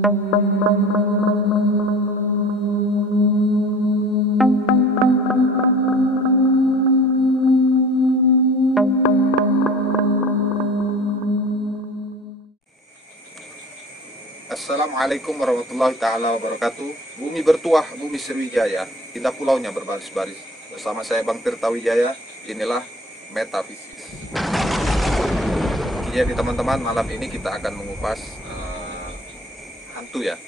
Assalamualaikum warahmatullahi ta'ala wabarakatuh. Bumi bertuah, bumi Sriwijaya, indah pulaunya berbaris-baris. Bersama saya Bang Tirta Wijaya, inilah Metafisis. Jadi teman-teman, malam ini kita akan mengupas hantu ya.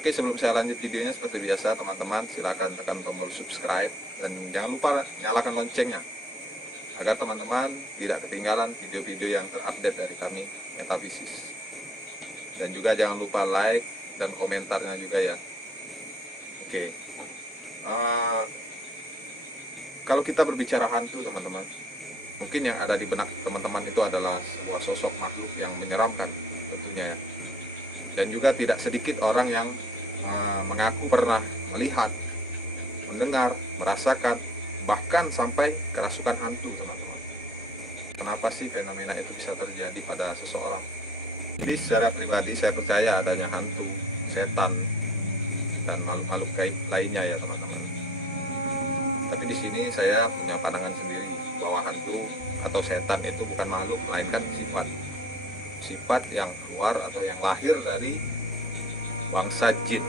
Oke, sebelum saya lanjut videonya, seperti biasa teman-teman, silakan tekan tombol subscribe dan jangan lupa nyalakan loncengnya agar teman-teman tidak ketinggalan video-video yang terupdate dari kami Metafisis. Dan juga jangan lupa like dan komentarnya juga ya. Oke. Kalau kita berbicara hantu teman-teman, mungkin yang ada di benak teman-teman itu adalah sebuah sosok makhluk yang menyeramkan tentunya ya. Dan juga tidak sedikit orang yang mengaku pernah melihat, mendengar, merasakan, bahkan sampai kerasukan hantu teman-teman. Kenapa sih fenomena itu bisa terjadi pada seseorang? Jadi secara pribadi saya percaya adanya hantu, setan, dan makhluk-makhluk gaib lainnya ya teman-teman. Tapi di sini saya punya pandangan sendiri bahwa hantu atau setan itu bukan makhluk, melainkan sifat yang keluar atau yang lahir dari bangsa jin.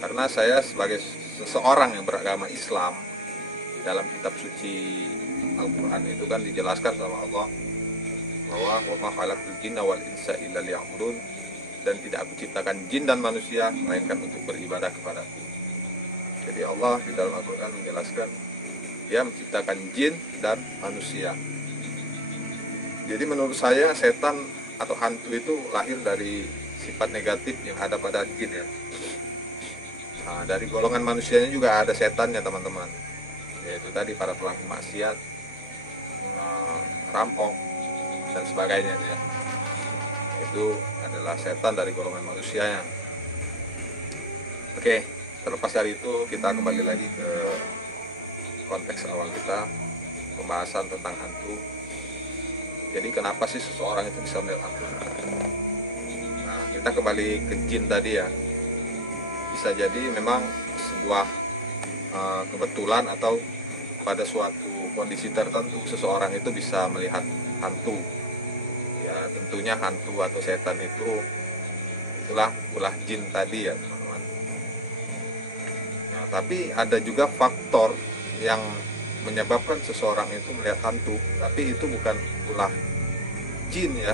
Karena saya sebagai seseorang yang beragama Islam, dalam kitab suci Al-Quran itu kan dijelaskan sama Allah bahwa wa ma khalaqtul jinna wal insa illa liya'budun, dan tidak aku ciptakan jin dan manusia melainkan untuk beribadah kepadaku. Jadi Allah di dalam Al-Quran menjelaskan Dia menciptakan jin dan manusia. Jadi menurut saya setan atau hantu itu lahir dari sifat negatif yang ada pada jin ya. Nah, dari golongan manusianya juga ada setannya teman-teman, yaitu tadi para pelaku maksiat, rampok dan sebagainya ya. Itu adalah setan dari golongan manusianya. Oke, terlepas dari itu kita kembali lagi ke konteks awal kita, pembahasan tentang hantu. Jadi kenapa sih seseorang itu bisa melihat hantu? Nah, kita kembali ke jin tadi ya. Bisa jadi memang sebuah kebetulan atau pada suatu kondisi tertentu seseorang itu bisa melihat hantu. Ya tentunya hantu atau setan itulah ulah jin tadi ya teman-teman. Nah, tapi ada juga faktor yang menyebabkan seseorang itu melihat hantu, tapi itu bukan ulah jin ya,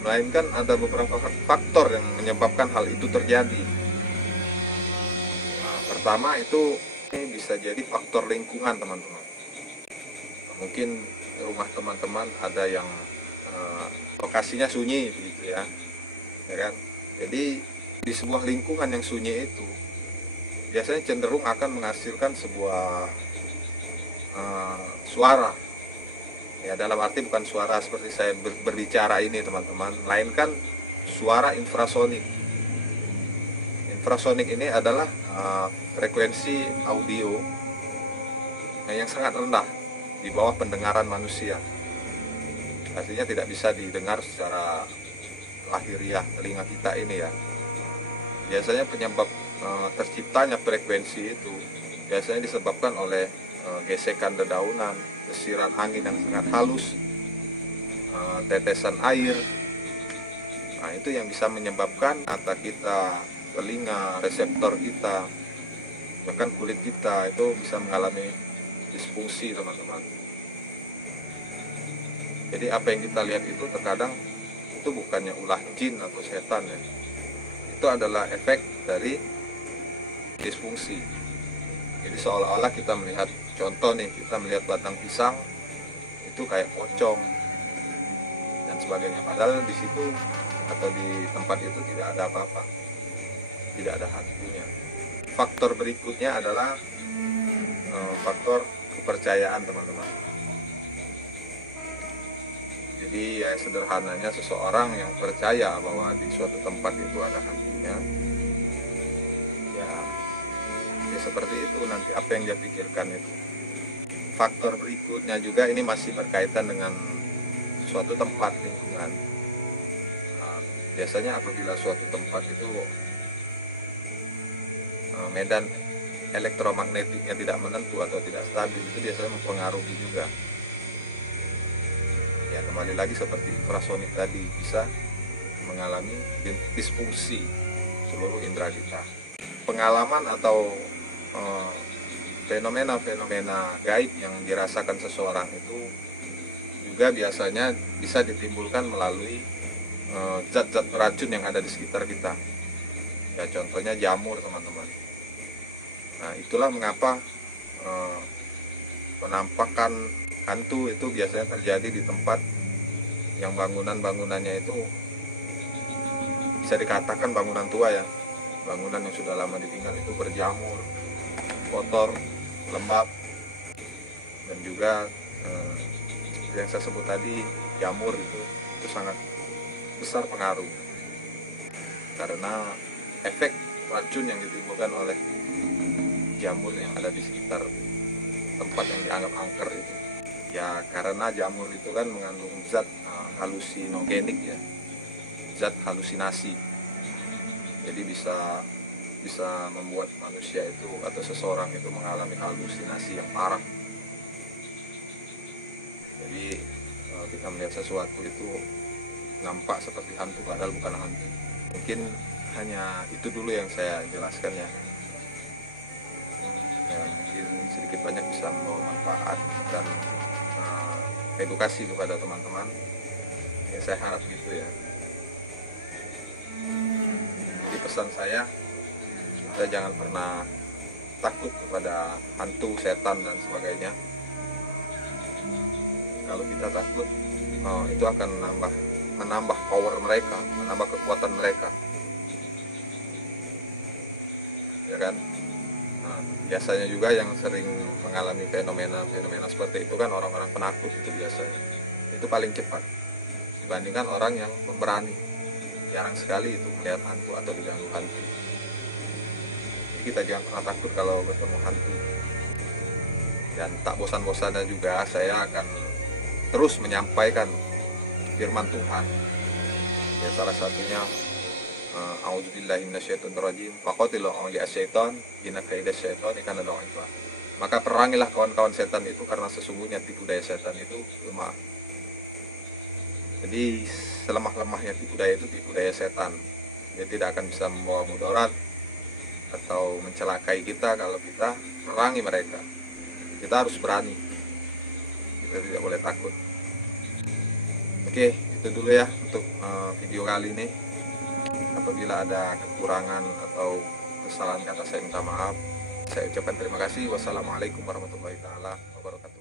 melainkan ada beberapa faktor yang menyebabkan hal itu terjadi. Nah, pertama itu bisa jadi faktor lingkungan teman-teman. Mungkin rumah teman-teman ada yang lokasinya sunyi gitu ya kan. Jadi di sebuah lingkungan yang sunyi itu biasanya cenderung akan menghasilkan sebuah suara ya, dalam arti bukan suara seperti saya berbicara ini teman-teman, melainkan suara infrasonik. Infrasonik ini adalah frekuensi audio yang sangat rendah di bawah pendengaran manusia. Artinya tidak bisa didengar secara lahiriah telinga kita ini ya. Biasanya penyebab terciptanya frekuensi itu biasanya disebabkan oleh gesekan dedaunan, desiran angin yang sangat halus, tetesan air. Nah, itu yang bisa menyebabkan mata kita, telinga, reseptor kita, bahkan kulit kita itu bisa mengalami disfungsi teman-teman. Jadi apa yang kita lihat itu terkadang itu bukannya ulah jin atau setan ya. Itu adalah efek dari disfungsi. Jadi seolah-olah kita melihat, contoh nih, kita melihat batang pisang itu kayak pocong dan sebagainya. Padahal di situ atau di tempat itu tidak ada apa-apa, tidak ada hantunya. Faktor berikutnya adalah faktor kepercayaan teman-teman. Jadi ya sederhananya seseorang yang percaya bahwa di suatu tempat itu ada hantunya, ya seperti itu nanti apa yang dia pikirkan itu. Faktor berikutnya juga ini masih berkaitan dengan suatu tempat lingkungan. Biasanya apabila suatu tempat itu medan elektromagnetiknya tidak menentu atau tidak stabil, itu biasanya mempengaruhi juga. Ya, kembali lagi seperti infrasonik tadi, bisa mengalami disfungsi seluruh indera kita. Pengalaman atau fenomena-fenomena gaib yang dirasakan seseorang itu juga biasanya bisa ditimbulkan melalui zat-zat beracun yang ada di sekitar kita. Ya, contohnya jamur, teman-teman. Nah, itulah mengapa penampakan hantu itu biasanya terjadi di tempat yang bangunannya itu bisa dikatakan bangunan tua ya, bangunan yang sudah lama ditinggal, itu berjamur, kotor, lembab, dan juga yang saya sebut tadi, jamur itu sangat besar pengaruh karena efek racun yang ditimbulkan oleh jamur yang ada di sekitar tempat yang dianggap angker itu. Ya, karena jamur itu kan mengandung zat halusinogenik ya, zat halusinasi. Jadi bisa membuat manusia itu atau seseorang itu mengalami halusinasi yang parah. Jadi kita melihat sesuatu itu nampak seperti hantu padahal bukan hantu. Mungkin hanya itu dulu yang saya jelaskan ya. Mungkin sedikit banyak bisa membawa manfaat dan edukasi kepada teman-teman. Ya, saya harap gitu ya. Jadi pesan saya, kita jangan pernah takut kepada hantu, setan dan sebagainya. Kalau kita takut, itu akan menambah power mereka, menambah kekuatan mereka, ya kan? Nah, biasanya juga yang sering mengalami fenomena seperti itu kan orang-orang penakut, itu biasanya itu paling cepat dibandingkan orang yang pemberani. Jarang sekali itu melihat hantu atau diganggu hantu. Jadi kita jangan pernah takut kalau bertemu hantu, dan tak bosan-bosannya juga saya akan terus menyampaikan firman Tuhan. Ya, salah satunya a'udzubillahi minasyaitonirrajim, faqatilu awliya syaitan inna kaida syaitani kana dha'ifa. Maka perangilah kawan-kawan setan itu, karena sesungguhnya tipu daya setan itu lemah. Jadi selemah-lemahnya tipu daya itu tipu daya setan. Dia tidak akan bisa membawa mudarat atau mencelakai kita kalau kita perangi mereka. Kita harus berani. Kita tidak boleh takut. Oke, itu dulu ya untuk video kali ini. Apabila ada kekurangan atau kesalahan kata, saya minta maaf. Saya ucapkan terima kasih. Wassalamualaikum warahmatullahi wabarakatuh.